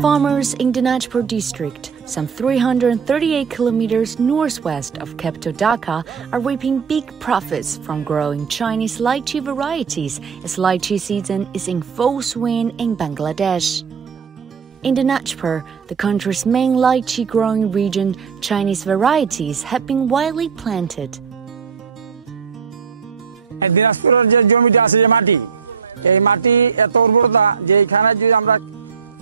Farmers in Dinajpur district, some 338 kilometers northwest of capital Dhaka, are reaping big profits from growing Chinese lychee varieties as lychee season is in full swing in Bangladesh. In Dinajpur, the country's main lychee growing region, Chinese varieties have been widely planted. দিনাজপুরের যে জমিটা আছে যে মাটি এই মাটি এত উর্বরতা যে এখানে যদি আমরা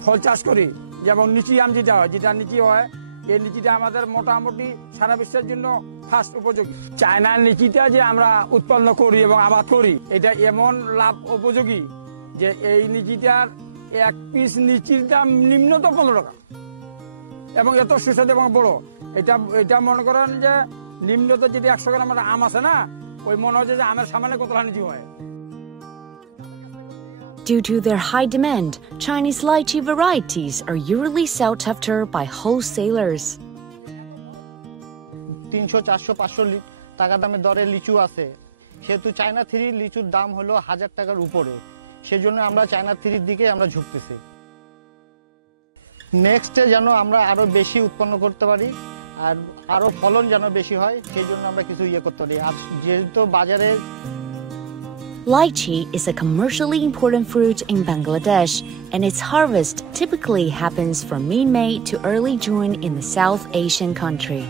ফল চাষ করি যেমন নিচি আম যেটা হয় যেটা নিচি হয় এই নিচিটা আমাদের মোটামুটি সারা বিশ্বের জন্য ফার্স্ট উপযোগী চায়নার নিচিটা যে আমরা উৎপন্ন করি এবং আবাদ করি এটা এমন লাভ উপযোগী যে এই নিচিটার এক পিস নিচির দাম নিম্নতম 15 টাকা এবং এত সুস্বাদু এবং বড় এটা মনে করেন যে নিম্নত যদি 100 গ্রাম আম আছে না ওই মনে হয় যে আমের সামনে কতটা নিচি হয়। Due to their high demand, Chinese lychee varieties are usually sought after by wholesalers. 300, 400, 500 টাকা দামের দরে লিচু আছে সেহেতু চায়না 3 লিচুর দাম হলো 1000 টাকার উপরে সেজন্য আমরা চায়না 3 দিকে আমরা ঝুঁকতেছি। নেক্সটে যেন আমরা আরো বেশি উৎপন্ন করতে পারি আর আরো ফলন যেন বেশি হয় সেজন্য আমরা কিছু করতে পারি আর যেহেতু বাজারে Lychee is a commercially important fruit in Bangladesh, and its harvest typically happens from mid-May to early June in the South Asian country.